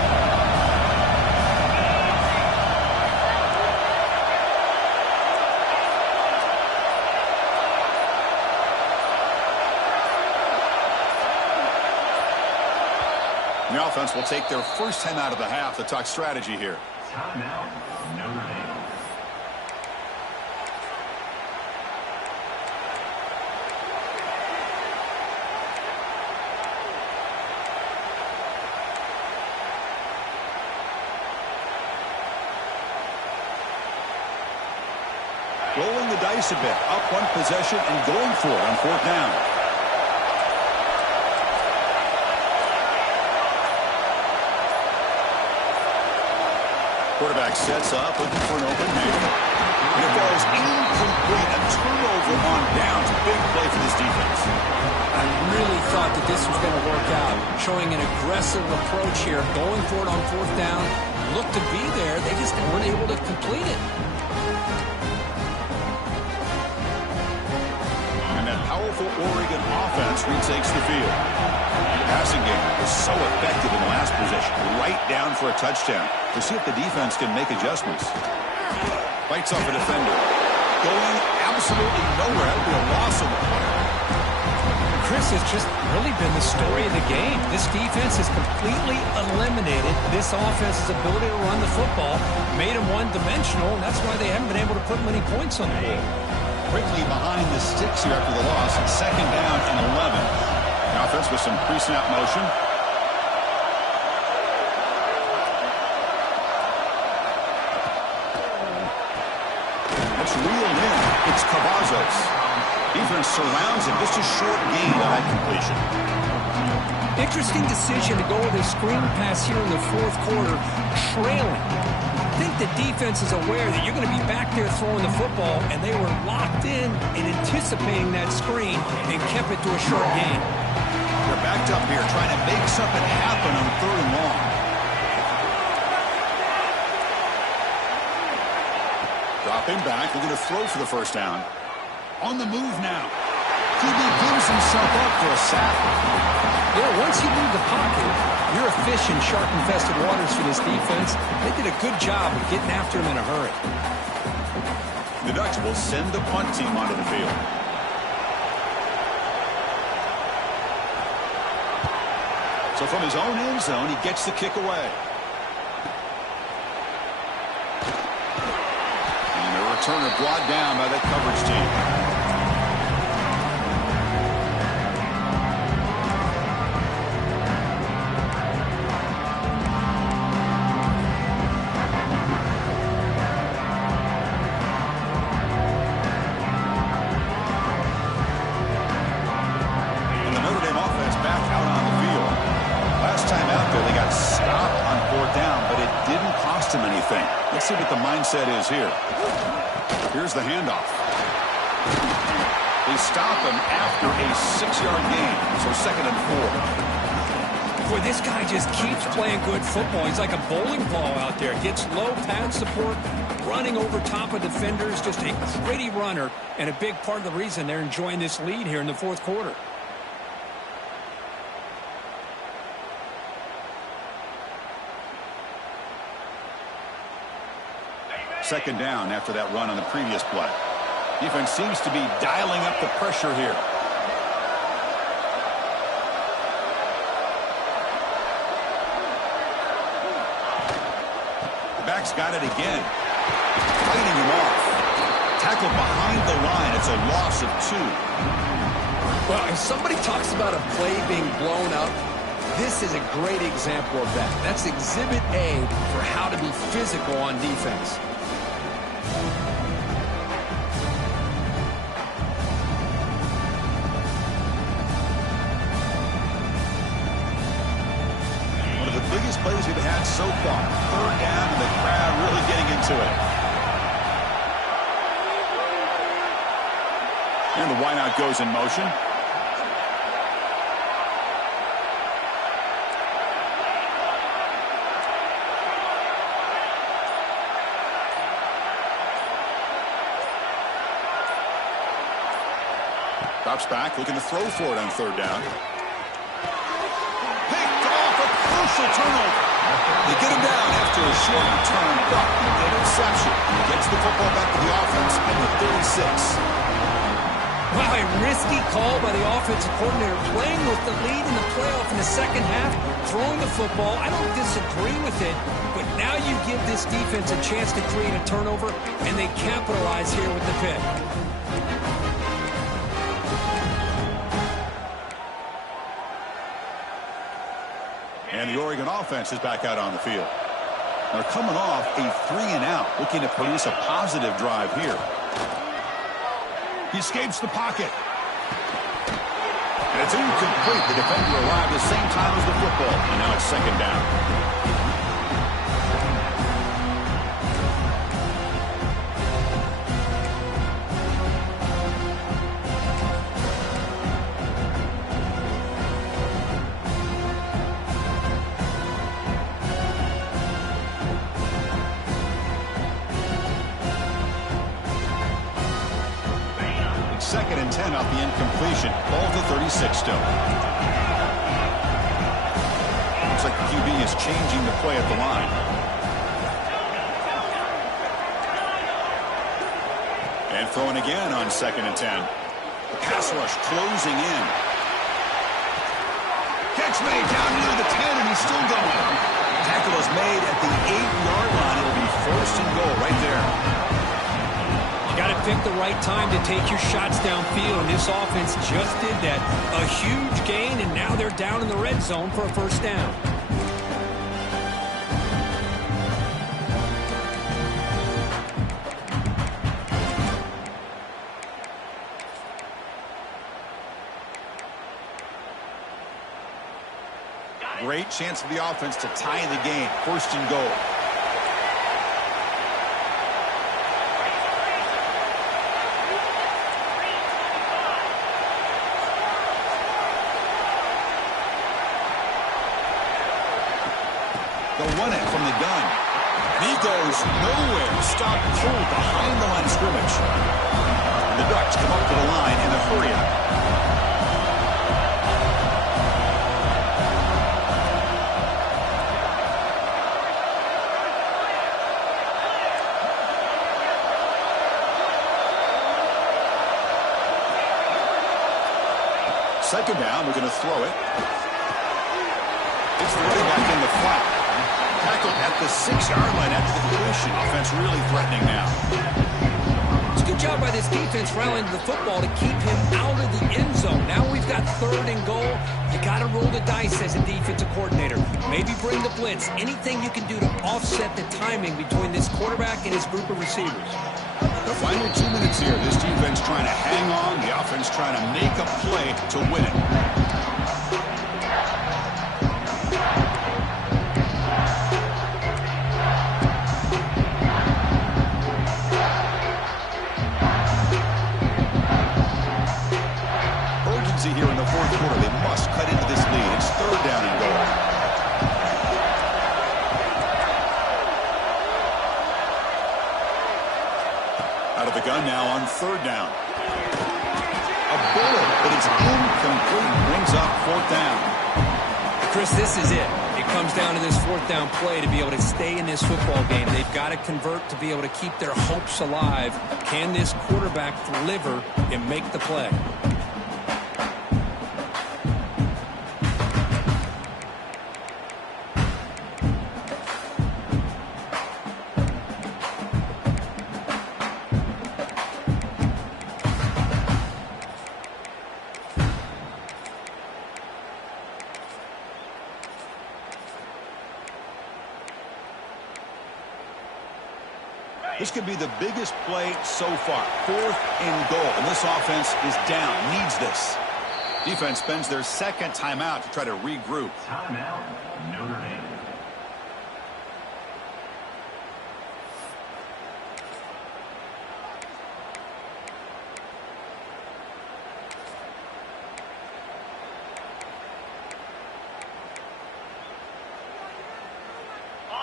The offense will take their first time out of the half to talk strategy here. Timeout, Notre Dame. Rolling the dice a bit, up one possession and going for it on 4th down. Quarterback sets up, looking for an open man. And it goes incomplete. A turnover on downs. Big play for this defense. I really thought that this was going to work out. Showing an aggressive approach here. Going for it on 4th down. Looked to be there. They just weren't able to complete it. And that powerful Oregon offense retakes the field. The passing game was so effective in the last possession. Right down for a touchdown. To see if the defense can make adjustments. Bites off a defender. Going absolutely nowhere. That would be a loss of the play. Chris, has just really been the story of the game. This defense has completely eliminated this offense's ability to run the football. Made them one-dimensional, and that's why they haven't been able to put many points on the board. Quickly behind the sticks here after the loss. Second down and 11. The offense with some pre-snap motion. Reeled in. It's Cavazos. Defense surrounds him. Just a short gain on that completion. Interesting decision to go with a screen pass here in the 4th quarter, trailing. I think the defense is aware that you're going to be back there throwing the football, and they were locked in and anticipating that screen and kept it to a short gain. They're backed up here trying to make something happen on 3rd and long. Dropping back, looking to throw for the first down. On the move now. QB gives himself up for a sack. You know, once you leave the pocket, you're a fish in shark-infested waters for this defense. They did a good job of getting after him in a hurry. The Ducks will send the punt team onto the field. So from his own end zone, he gets the kick away. Returner brought down by that coverage team. And the Notre Dame offense back out on the field. Last time out there, they got stopped on 4th down everything. Let's see what the mindset is here. Here's the handoff. They stop him after a 6-yard gain, so 2nd and 4. Boy, this guy just keeps playing good football. He's like a bowling ball out there. Gets low pad support, running over top of defenders. Just a gritty runner, and a big part of the reason they're enjoying this lead here in the 4th quarter. Second down after that run on the previous play. Defense seems to be dialing up the pressure here. The back's got it again. Fighting him off. Tackled behind the line. It's a loss of 2. Well, if somebody talks about a play being blown up, this is a great example of that. That's Exhibit A for how to be physical on defense. One of the biggest plays we've had so far. 3rd down, and the crowd really getting into it. And the wideout goes in motion. Drops back, looking to throw for it on 3rd down. Picked off, a crucial turnover. They get him down after a short return, but an interception. Gets the football back to the offense at the 36. Wow, a risky call by the offensive coordinator, playing with the lead in the playoff in the 2nd half, throwing the football. I don't disagree with it, but now you give this defense a chance to create a turnover, and they capitalize here with the pick. And the Oregon offense is back out on the field. They're coming off a 3-and-out, looking to produce a positive drive here. He escapes the pocket. And it's incomplete. The defender arrived the same time as the football, and now it's 2nd down. Second and 10 off the incompletion. Ball to 36 still. Looks like the QB is changing the play at the line. And throwing again on 2nd and 10. The pass rush closing in. Catch made down near the 10, and he's still going. Tackle is made at the 8-yard line. It'll be 1st and goal right there. Got to pick the right time to take your shots downfield, and this offense just did that. A huge gain, and now they're down in the red zone for a 1st down. Great chance for the offense to tie the game. 1st and goal. They'll run it from the gun. And he goes nowhere. Stopped cold behind the line of scrimmage. And the Ducks come up to the line in a hurry-up. Second down, we're going to throw it. It's the running back in the flat. Tackled at the 6-yard line after the completion. Offense really threatening now. It's a good job by this defense rallying the football to keep him out of the end zone. Now we've got 3rd and goal. You got to roll the dice as a defensive coordinator. Maybe bring the blitz. Anything you can do to offset the timing between this quarterback and his group of receivers. The final 2 minutes here. This defense trying to hang on. The offense trying to make a play to win it. run now on third down. A bullet, but it's incomplete. Brings up fourth down. Chris, this is it. It comes down to this fourth down play to be able to stay in this football game. They've got to convert to be able to keep their hopes alive. Can this quarterback deliver and make the play? This could be the biggest play so far. 4th and goal. And this offense is down. Needs this. Defense spends their second timeout to try to regroup. Timeout, Notre Dame.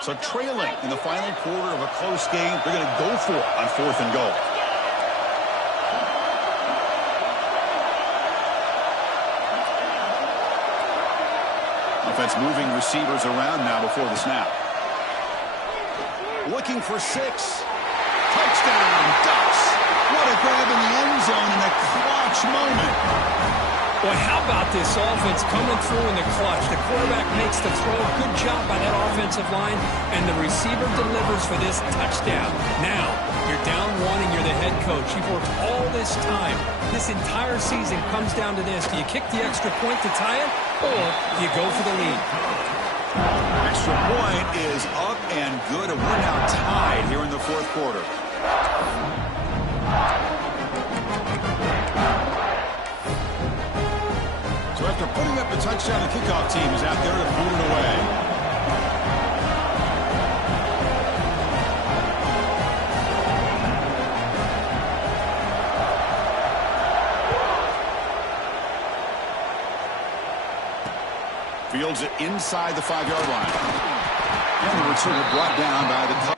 So trailing in the final quarter of a close game, they're going to go for it on 4th and goal. Offense moving receivers around now before the snap. Looking for 6. Touchdown, Ducks. What a grab in the end zone in a clutch moment. Boy, how about this offense coming through in the clutch? The quarterback makes the throw. Good job by that offensive line. And the receiver delivers for this touchdown. Now, you're down 1 and you're the head coach. You've worked all this time. This entire season comes down to this. Do you kick the extra point to tie it? Or do you go for the lead? Extra point is up and good. And we're now tied here in the 4th quarter. So after putting up the touchdown, the kickoff team is out there to boot it away. Fields it inside the 5-yard line. And the return brought down by the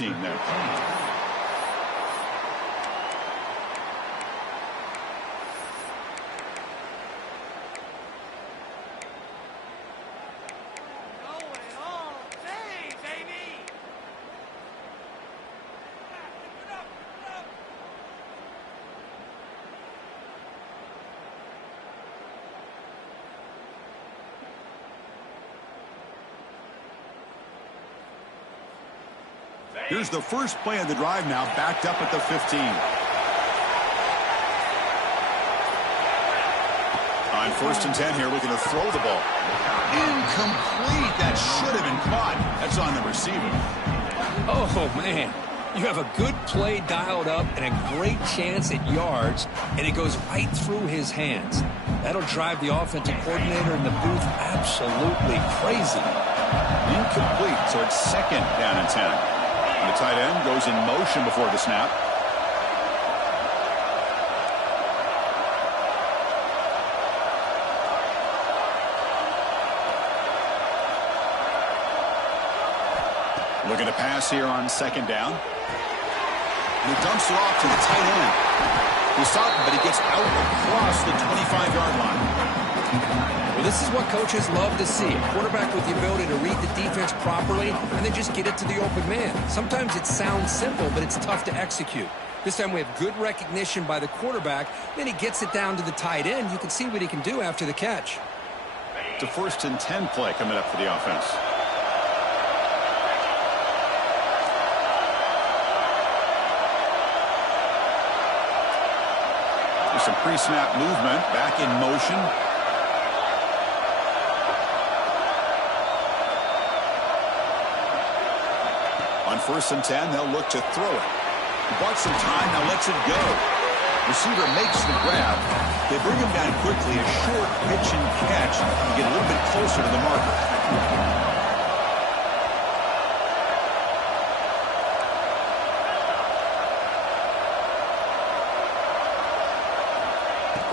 team there. Here's the first play of the drive now, backed up at the 15. On 1st and 10 here, looking to throw the ball. Incomplete. That should have been caught. That's on the receiver. Oh, man. You have a good play dialed up and a great chance at yards, and it goes right through his hands. That'll drive the offensive coordinator in the booth absolutely crazy. Incomplete, so it's 2nd down and 10. And the tight end goes in motion before the snap. Looking to pass here on 2nd down. And he dumps it off to the tight end. He's stopped, but he gets out across the 25-yard line. Well, this is what coaches love to see. A quarterback with the ability to read the defense properly and then just get it to the open man. Sometimes it sounds simple, but it's tough to execute. This time we have good recognition by the quarterback. Then he gets it down to the tight end. You can see what he can do after the catch. It's a 1st and 10 play coming up for the offense. There's some pre-snap movement, back in motion. On 1st and 10, they'll look to throw it. Bought some time, now lets it go. Receiver makes the grab. They bring him down quickly, a short pitch and catch to get a little bit closer to the marker.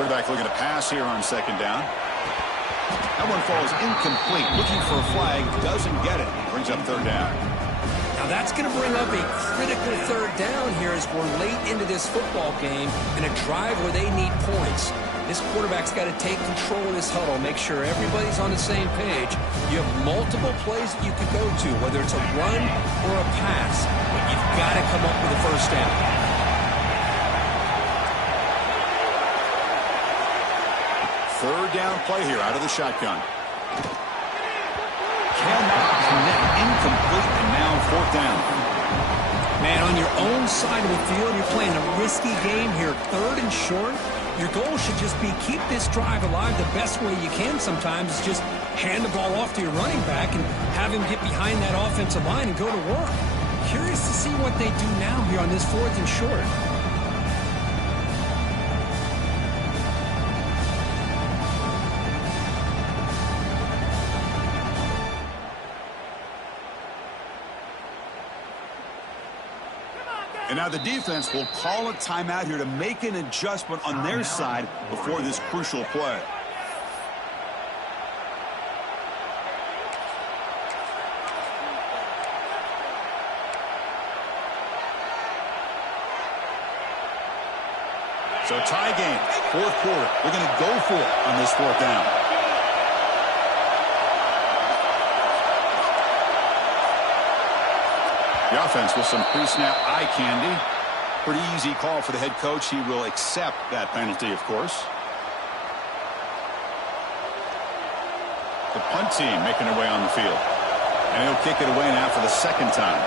Quarterback looking to pass here on 2nd down. That one falls incomplete. Looking for a flag, doesn't get it. Brings up 3rd down. Now that's going to bring up a critical 3rd down here as we're late into this football game in a drive where they need points. This quarterback's got to take control of this huddle, make sure everybody's on the same page. You have multiple plays that you could go to, whether it's a run or a pass, but you've got to come up with a 1st down. Third down play here out of the shotgun. Cannot connect, incomplete, and now 4th down. Man, on your own side of the field, you're playing a risky game here. 3rd and short. Your goal should just be keep this drive alive the best way you can sometimes. Is just hand the ball off to your running back and have him get behind that offensive line and go to work. Curious to see what they do now here on this 4th and short. And now the defense will call a timeout here to make an adjustment on their side before this crucial play. So tie game, 4th quarter. They're going to go for it on this 4th down. The offense with some pre-snap eye candy. Pretty easy call for the head coach. He will accept that penalty, of course. The punt team making their way on the field. And he'll kick it away now for the 2nd time.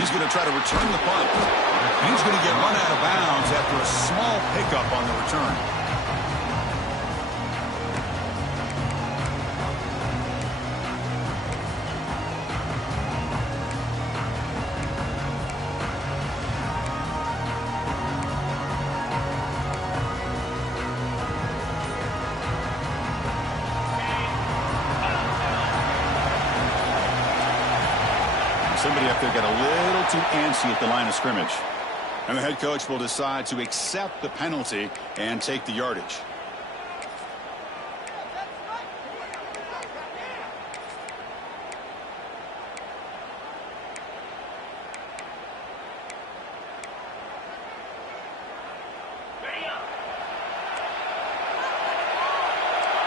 He's going to try to return the punt. And he's going to get run out of bounds after a small pickup on the return. Somebody up there got a little too antsy at the line of scrimmage. And the head coach will decide to accept the penalty and take the yardage.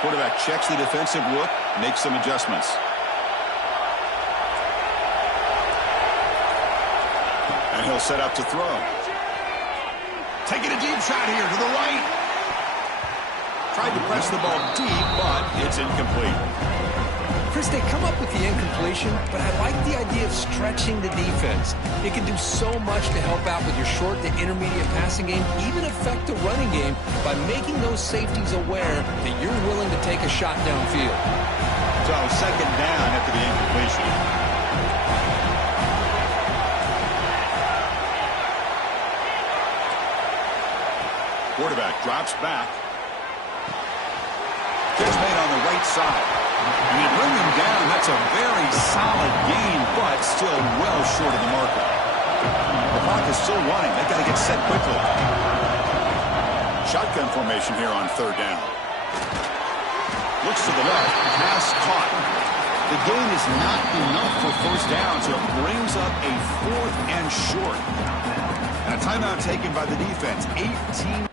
Quarterback checks the defensive look, makes some adjustments. And he'll set up to throw. Taking a deep shot here to the right. Tried to press the ball deep, but it's incomplete. Chris, they come up with the incompletion, but I like the idea of stretching the defense. It can do so much to help out with your short to intermediate passing game, even affect the running game by making those safeties aware that you're willing to take a shot downfield. So 2nd down after the incompletion. Quarterback drops back. Catch made on the right side. And you bring him down. That's a very solid gain, but still well short of the marker. The clock is still running. They've got to get set quickly. Shotgun formation here on 3rd down. Looks to the left. Pass caught. The gain is not enough for first down, so it brings up a 4th and short. And a timeout taken by the defense. 18.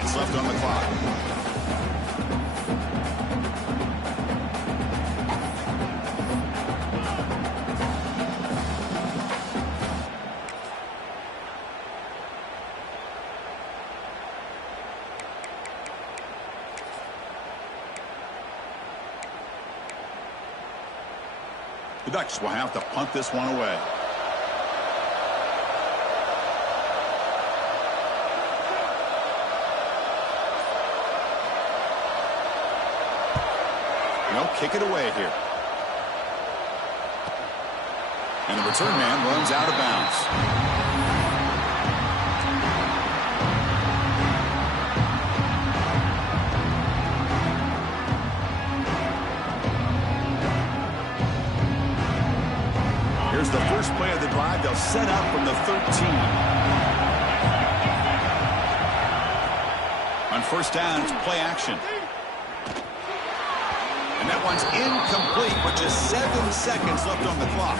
It's left on the clock. The Ducks will have to punt this one away. They'll kick it away here. And the return man runs out of bounds. Here's the first play of the drive. They'll set up from the 13. On first down, it's play action. And that one's incomplete with just 7 seconds left on the clock.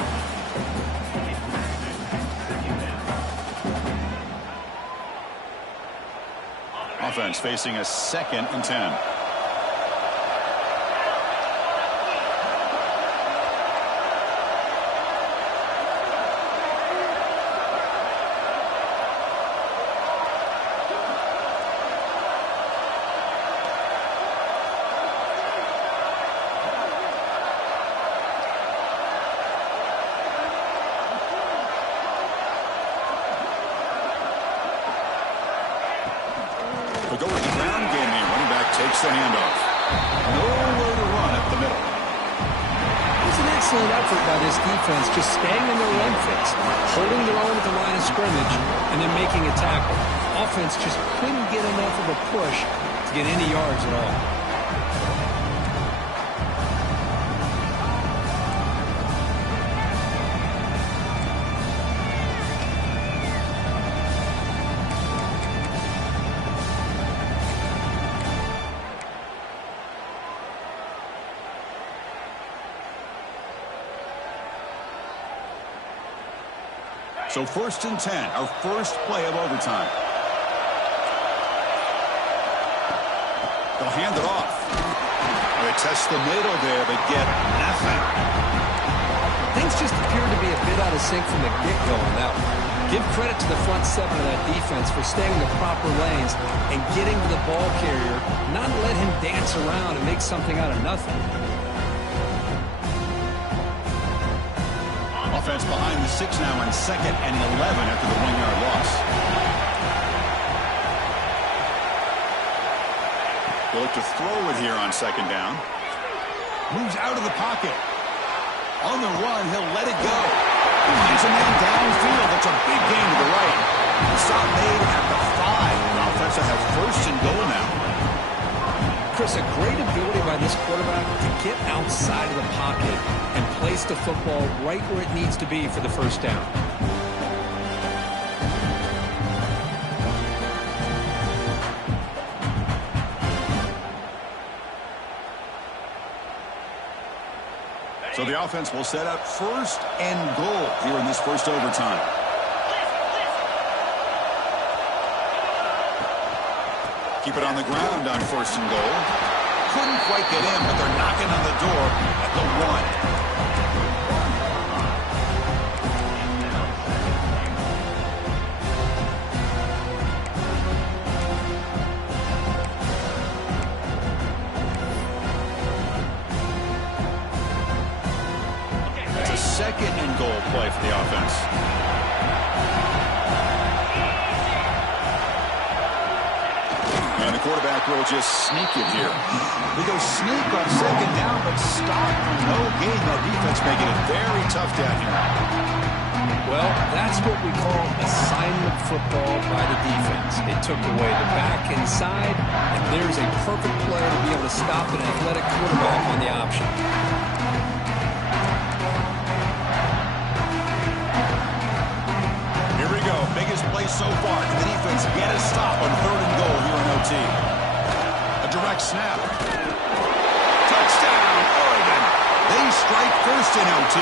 Offense facing a 2nd and 10. We'll go with the ground game here. Running back takes the handoff. Nowhere to run up the middle. It was an excellent effort by this defense, just staying in their run fix, holding their own at the line of scrimmage, and then making a tackle. Offense just couldn't get enough of a push to get any yards at all. So 1st and 10, our first play of overtime. They'll hand it off. They test the middle there, but get nothing. Things just appear to be a bit out of sync from the get-go on that one. Give credit to the front 7 of that defense for staying in the proper lanes and getting to the ball carrier, not let him dance around and make something out of nothing. Offense behind the 6 now on 2nd and 11 after the 1-yard loss. They'll look to throw it here on 2nd down. Moves out of the pocket. On the run, he'll let it go. Finds a man downfield. That's a big gain to the right. The stop made at the 5. The offense will have 1st and goal now. Chris, a great ability by this quarterback to get outside of the pocket and place the football right where it needs to be for the first down. So the offense will set up 1st and goal here in this first overtime. Keep it on the ground on 1st and goal. Couldn't quite get in, but they're knocking on the door at the 1. It's a 2nd and goal play for the offense. And the quarterback will just sneak it here. They go sneak on 2nd down, but stop. No gain. That defense making it very tough down here. Well, that's what we call assignment football by the defense. It took away the back inside, and there's a perfect play to be able to stop an athletic quarterback on the option. play so far. Can the defense get a stop on 3rd and goal here in OT? A direct snap. Touchdown, Oregon. They strike first in OT.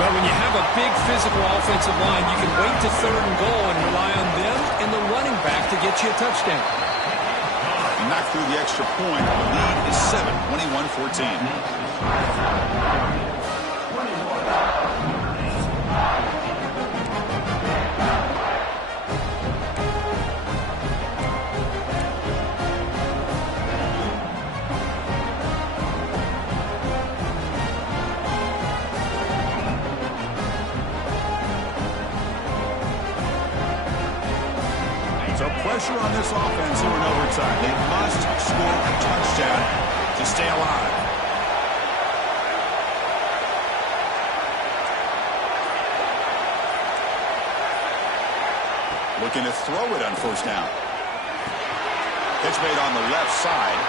But when you have a big physical offensive line, you can wait to 3rd and goal and rely on them and the running back to get you a touchdown. Knocked through the extra point. The lead is 7, 21-14. So pressure on this offense here in overtime. They must score a touchdown to stay alive. Looking to throw it on 1st down. Pitch made on the left side.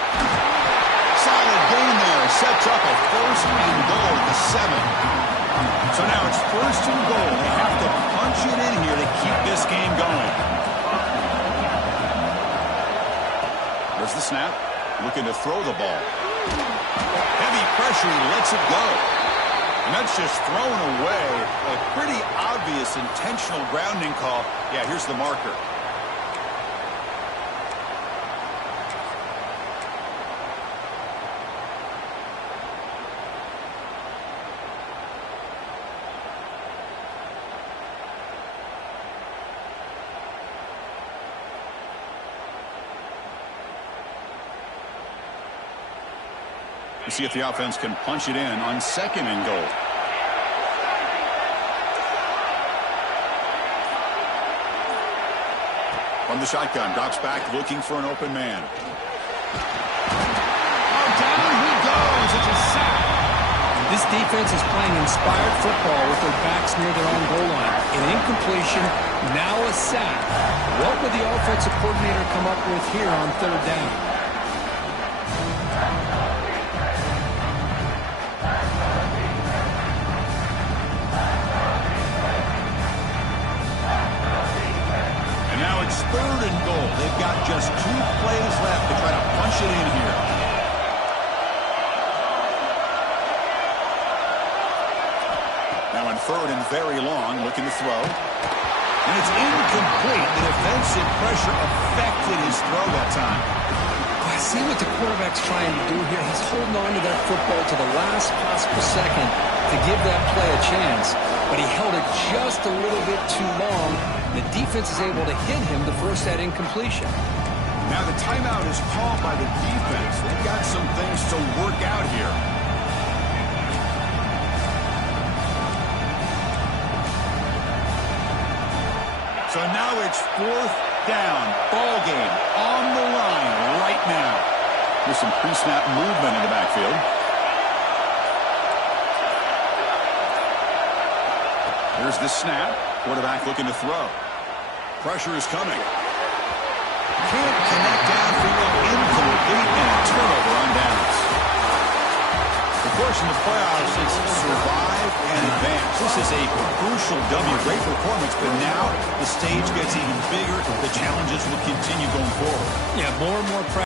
Solid gain there. Sets up a 1st and goal at the 7. So now it's 1st and goal. They have to punch it in here to keep this game going. There's the snap. Looking to throw the ball. Heavy pressure. He lets it go. And that's just thrown away. A pretty obvious intentional grounding call. Yeah, here's the marker. We'll see if the offense can punch it in on 2nd and goal. From the shotgun, drops back, looking for an open man. Oh, down he goes. It's a sack. This defense is playing inspired football with their backs near their own goal line. An incompletion, now a sack. What would the offensive coordinator come up with here on 3rd down? It's 3rd and goal. They've got just 2 plays left to try to punch it in here. Now in 3rd and very long, looking to throw. And it's incomplete. The defensive pressure affected his throw that time. I see what the quarterback's trying to do here. He's holding on to that football to the last possible second to give that play a chance. But he held it just a little bit too long. The defense is able to hit him to force that incompletion. Now the timeout is called by the defense. They've got some things to work out here. So now it's 4th down. Ball game on the line right now. There's some pre-snap movement in the backfield. Here's the snap. Quarterback looking to throw. Pressure is coming. Can't connect downfield. Incomplete and a turnover on downs. Of course, in the playoffs, it's survive and advance. This is a crucial W. Great performance, but now the stage gets even bigger. The challenges will continue going forward. Yeah, more and more pressure.